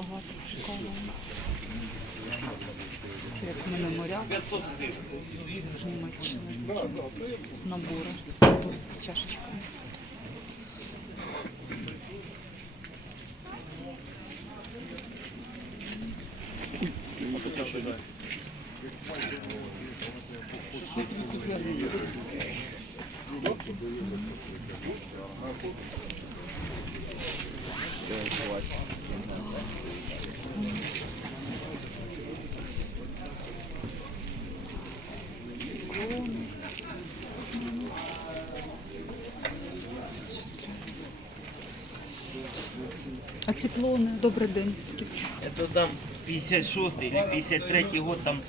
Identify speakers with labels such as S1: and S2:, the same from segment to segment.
S1: багато цікавого. Це як в мене моряк з. Набори з чашечками. Ці добрий день. Скільки?
S2: Это там 56 или 53 год, там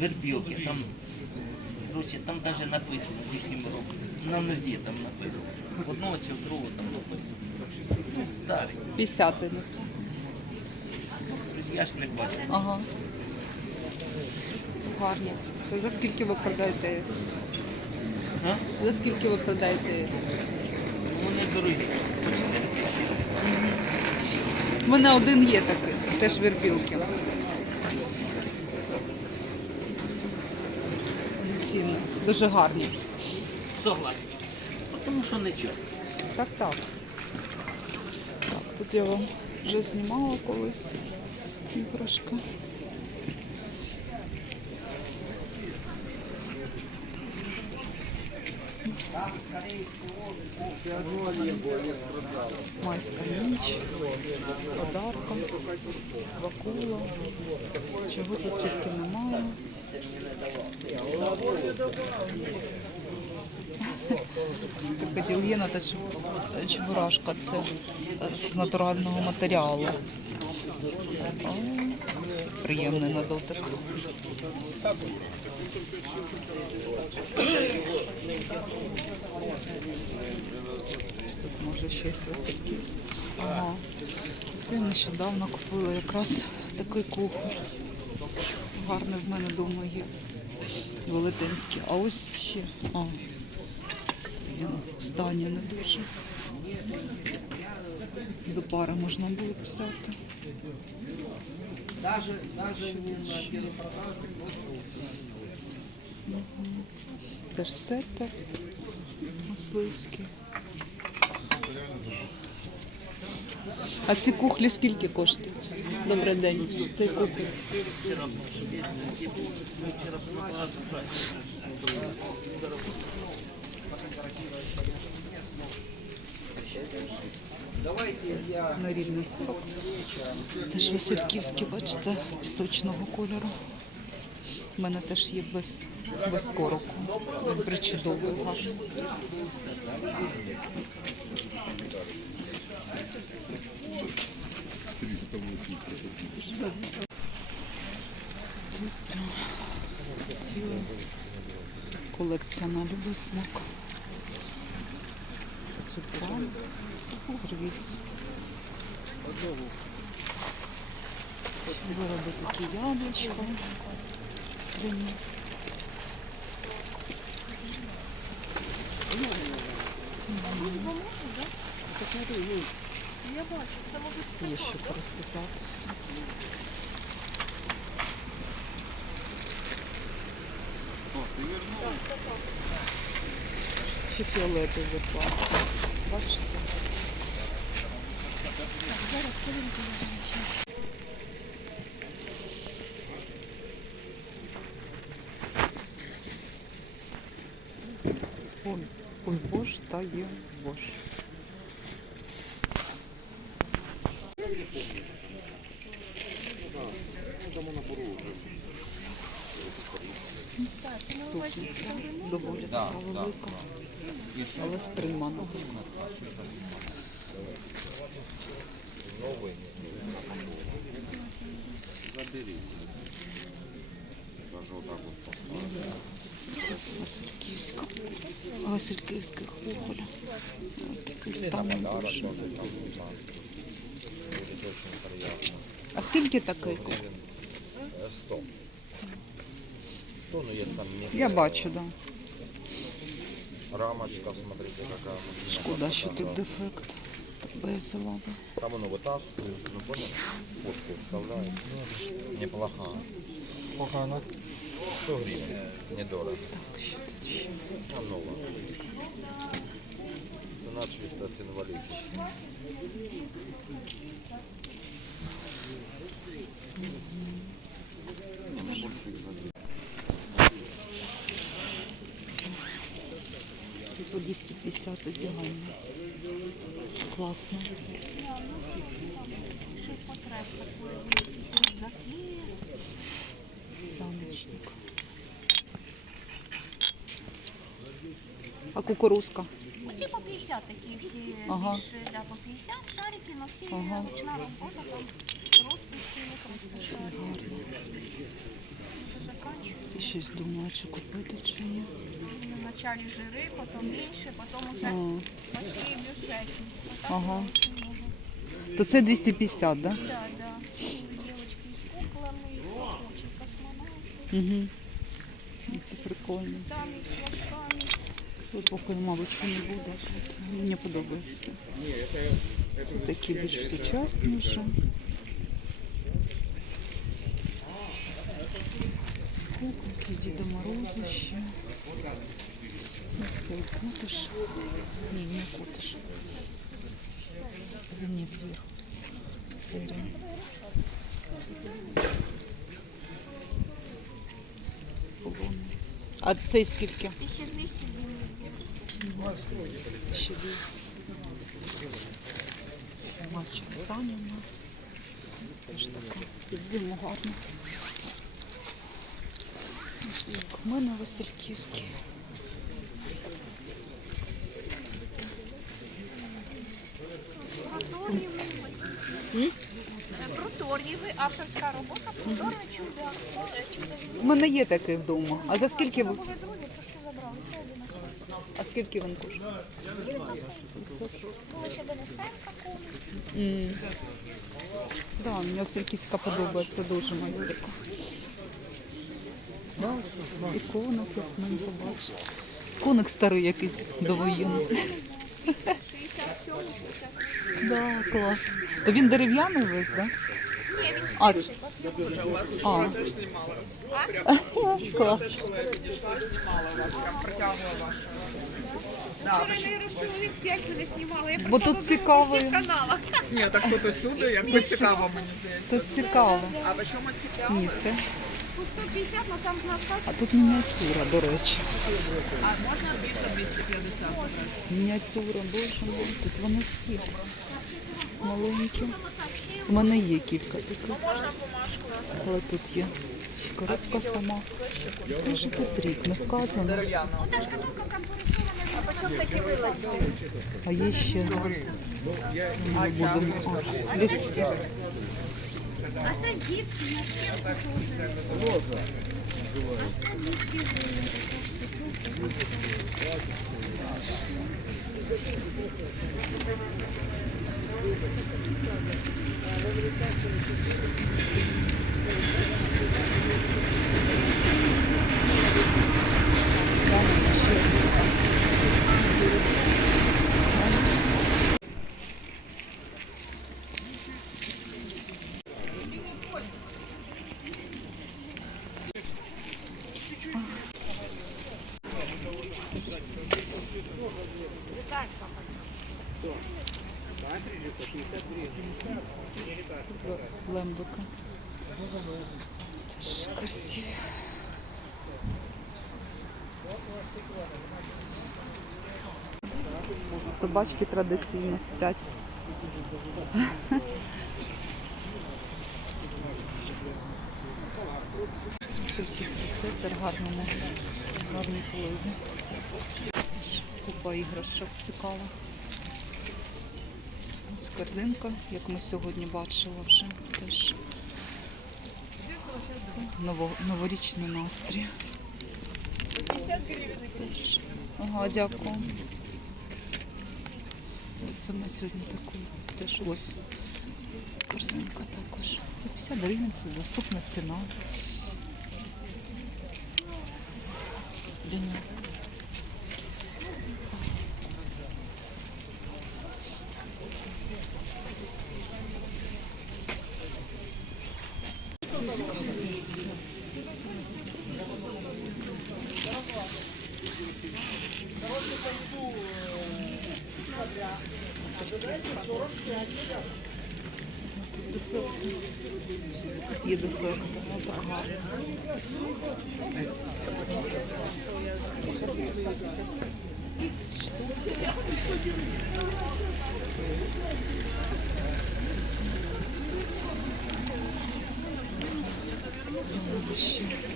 S2: вербилки, там, короче, там даже написано в їхньому року. На нозі там написано. В одного чи в другого там написано. Ну, старий.
S1: 50 написано.
S2: Я ж не бачу.
S1: Ага. Гарні. За скільки ви продаєте?
S2: А?
S1: За скільки ви продаєте?
S2: Вони дорогі. По 4 тисячі.
S1: У мене один є такий, теж вербілки. Ціни. Дуже гарні.
S2: Согласен. Тому що не час.
S1: Так, так. Так, тут я вам вже знімала колись іграшка. Майська ніч, подарка, вакула. Чого тут тільки немає. Така діл'єна та чеб- чебурашка. Це з натурального матеріалу. Приємний на дотик. Може щось Васильківське. Ага. Це я нещодавно купила якраз такий кухар. Гарний в мене вдома є. Велетенський. А ось ще. А, він в стані не дуже. До пари можна було б взяти. Мгм. Теж сеттер мисливський. А ці кухлі скільки коштують? Добрий день. Цей кухоль. На рівний сирок. Теж васильківські, бачите, пісочного кольору. У мене теж є без, без короку. Причудовий, гарний. Ціла колекція на любий смак. Цукра, сервіс. Вироби такі яблучка, скрині. Є що користуватися. Ще фіолетовий класний. Бачите? Зараз Ой, ой, бош та є бош. Супниця доволі така велика, але стримана. Васильківська. Васильківська хволя. Ось такий стан дуже. А скільки такий?
S3: 100. 100, ну есть там мега.
S1: Я бачу, да.
S3: Рамочка, смотрите, какая.
S1: Шкода, що тут дефект. Так би я взяла би.
S3: Там оно вытаскивают, ну понял? Фотку вставляют. Неплохо.
S4: Погано.
S3: 100 гривен. Недорого.
S1: Так, що тут ще?
S3: Там ново. Цена чисто символическая.
S1: Це 250 одягання. Класно. Саночник. А кукурузка?
S5: Оці по 50 такі всі
S1: Ага.
S5: більше, да, по 50 шарики, але всі
S1: Ага.
S5: ручна робота, там розписи, просто шарики.
S1: Гарно.
S5: Вже
S1: щось думаю, чи купити чи ні.
S5: Вначалі жири, потім більше, потім уже
S1: А,
S5: почти бюджетні.
S1: Ага.
S5: воно дуже много.
S1: то це 250, так? Да?
S5: Да, да. Дівчатки з куклами, хлопчик космонавти,
S1: Угу. Це прикольно.
S5: там і з флажками.
S1: Тут поки, мабуть, що не буде. Тут мені подобається. Це такі більш сучасні вже. Куколки, Діда Мороза ще. Ну, Це кутиш. Ні, не кутиш. Зимній двір. Полони. А цей скільки?
S5: 1200 зимні.
S1: Ще 200. Мальчик Саніна. Теж така під зиму гарно. Як в мене Васильківський.
S5: Е, Протор'євий, авторська робота, протор'євий чудо.
S1: У мене є такий вдома. А за скільки ви?
S5: Були другі, трошки забрали. Це 11.
S1: А скільки він коштує? 500.
S5: Була ще Денисенка.
S1: М. Да, мені Васильківська подобається дуже малюрика. Да, іконок, як мені побачити. Коник старий якийсь довоєнний.
S5: 67 68
S1: Да, клас. То він дерев'яний весь, так? Да?
S5: Ні, він
S1: А,
S5: стільки.
S1: А. Клас.
S5: чоловік 5 не знімала. Я
S1: Бо тут цікаво.
S6: Ні, так тут усюди, якби цікаво, мені здається.
S1: Тут цікаво.
S6: А по чому цікаво?
S1: Ні, це.
S5: По 150, але там знавка.
S1: А тут мініатюра, до речі.
S6: А можна 200-250 забрати?
S1: Мініатюра, боже мой. Тут вони всі маленькі. У мене є кілька таких. Але тут є ще коробка сама. Скажи, тут рік не вказано.
S5: А?
S1: А є ще. Ми будемо. А, ліц-
S5: А це зіпки на стінку.
S1: Thank you. Теж красиві. Собачки традиційно сплять. Васильківський сектор гарному, гарній плині. Купа іграшок цікава. Корзинка, як ми сьогодні бачили вже теж. Ново, новорічний настрій. Теж. Ага, дякую. Це ми сьогодні таку теж ось корзинка також. 50 гривень це доступна ціна. Скляня. Є дефект, ну так гарно. Ще.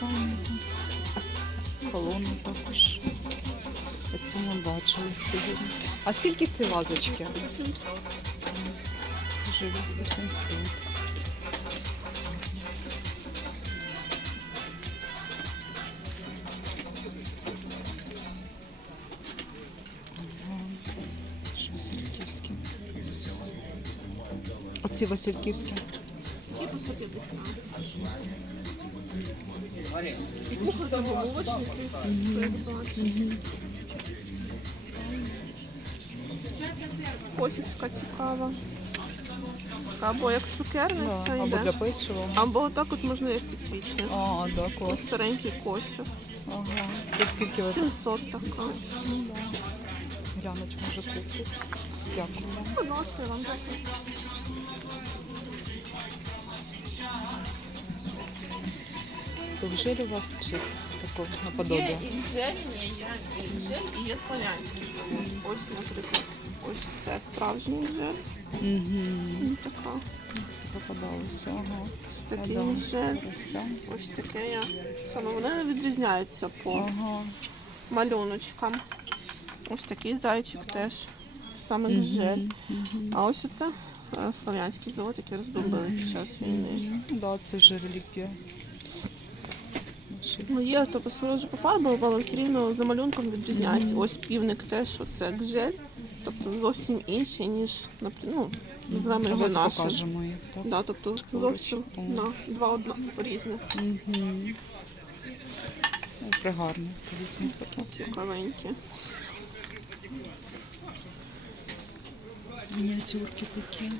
S1: Вазочка. Колони також. Оце ми бачили сьогодні. А скільки ці вазочки? 800. Живі 800. Ага. Ж Васильківські. Оці Васильківські.
S7: І по 150. І кухар та молочники, як бачите. Косівська цікава. Або як цукерниця
S1: Да, або для печива.
S7: Або отак от можна як підсвічник.
S1: А, да, клас.
S7: Старенький косів.
S1: Ага. Це скільки ви
S7: 700 така.
S1: глянуть може купити? Дякую вам.
S7: Будь ласка, я вам дякую.
S1: Желі у вас чи такого наподобие?
S7: Є ні, є інжель і є славянський. Ось, наприклад, ось це справжній інжель.
S1: Угу.
S7: Ось така.
S1: Попадалося, ага.
S7: Ось такий
S1: Да,
S7: інжель. Ось таке я. Саме вони відрізняються по
S1: Ага.
S7: малюночкам. Ось такий зайчик теж. Саме інжель. А ось оце е, слав'янський завод, який роздобили під час війни.
S1: Ну, Да, це вже реліквія. Наші.
S7: Ну, є тобто схоже по фарбам, але все рівно за малюнком відрізняється. Ось півник теж оце гжель, тобто зовсім інший, ніж наприклад, ну, називаємо його нашим.
S1: покажемо їх, так?
S7: Да, тобто зовсім на два одна різних
S1: Угу. Ну, пригарно. Візьміть
S7: цікавенькі.
S1: Мініатюрки такі.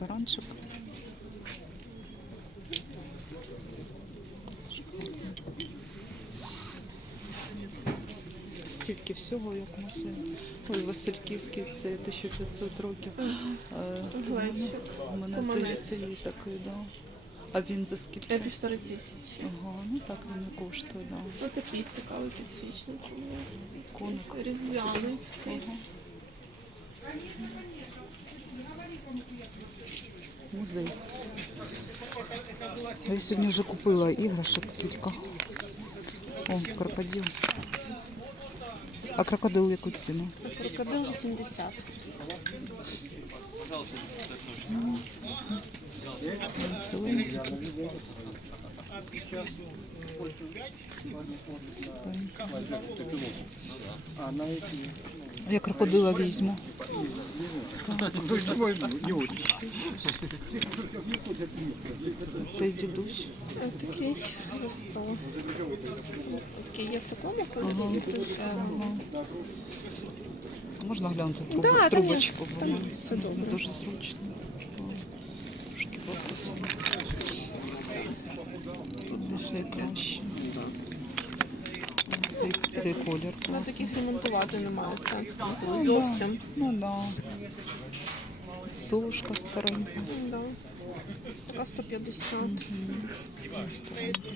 S1: Баранчик. Всього, як музей. Ой, Васильківський, це 1500 років. Е,
S7: Глечик.
S1: У мене здається, є такий, да. А він за скільки?
S7: Я півтори тисячі.
S1: Ага, ну так він і коштує, да.
S7: Ось такий цікавий підсвічник.
S1: Коник.
S7: Різдвяний.
S1: Ага. Музей. Я сьогодні вже купила іграшок кілька. О, крокодил. А крокодил яку ціну?
S7: Крокодил 80.
S1: Ціленький. Я крокодила візьму. Цей дідусь.
S7: Такий за 100. Такий є в такому кольорі, і дешевому.
S1: Можна глянути трубу,
S7: Да, та ні,
S1: трубочку, бо вона
S7: все добре.
S1: дуже зручно. Трошки. Тут пішли краще. Цей, колір
S7: На таких ремонтувати немає сенсу. коли Зовсім.
S1: Ну да. Сушка старенька.
S7: Ну, Да. Така 150.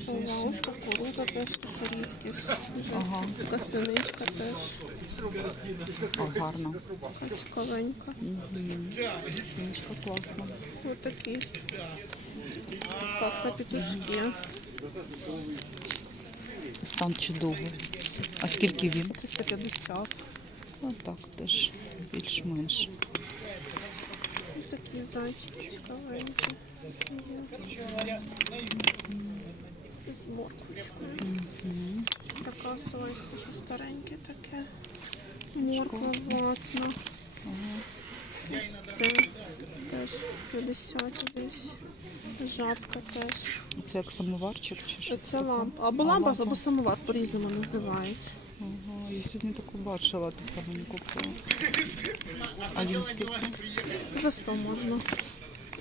S7: Ова, ось кукуруза теж, рідкість.
S1: Ага.
S7: Така синичка теж.
S1: О, гарно.
S7: Цікавенька.
S1: Синичка класна.
S7: Ось такі. Сказка петушки.
S1: Стан чудовий. А скільки він?
S7: 350.
S1: Ну теж більш-менш.
S7: Такі зайчики цікавенькі. З морквочкою. Така солиста, що стареньке таке. Морква ватна. Ось це теж 50 десь. Жабка теж.
S1: Це як самоварчик чи що?
S7: Це лампа. Або лампа, або самовар по-різному називають.
S1: Ага, я сьогодні таку бачила, тут мені купила. А він скільки?
S7: За 100 можна.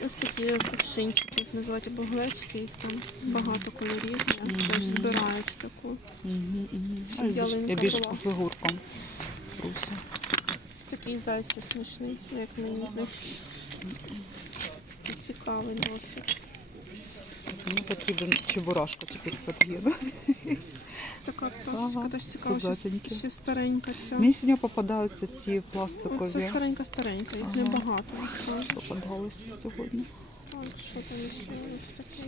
S7: Ось такі кувшинчики, їх називають або глечки, їх там багато кольорів. є. Теж збирають таку.
S1: Угу, угу.
S7: Щоб ялинка
S1: Я більш
S7: була.
S1: по фігуркам. Руся.
S7: Такий зайчик смішний, ну, як мені з них. Цікавий досить.
S1: Мені потрібен чебурашка тепер.
S7: Ось така пташечка
S1: Ага,
S7: теж цікава, ще,
S1: козатенькі.
S7: ще старенька ця.
S1: Мені сьогодні попадаються ці пластикові.
S7: старенька-старенька, їх
S1: Ага.
S7: небагато.
S1: Попадалися сьогодні.
S7: Так, що там ще ось таке?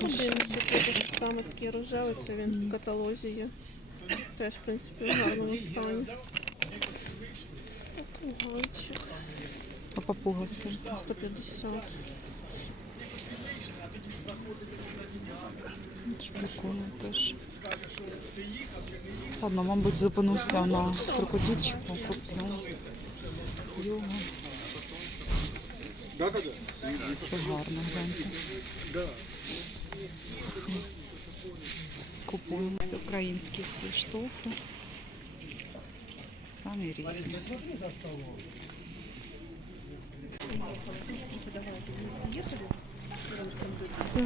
S7: Будиночок саме такий рожевий, це він в каталозі є. Теж, в принципі, в гарному стані. Такий гайчик.
S1: А папуга скажи.
S7: 150.
S1: Прикольно теж. Ладно, мабуть, зупинуся на крокодильчику, куплю його. Це гарно, гляньте. Купуємо Це українські всі штофи. Самі різні. Це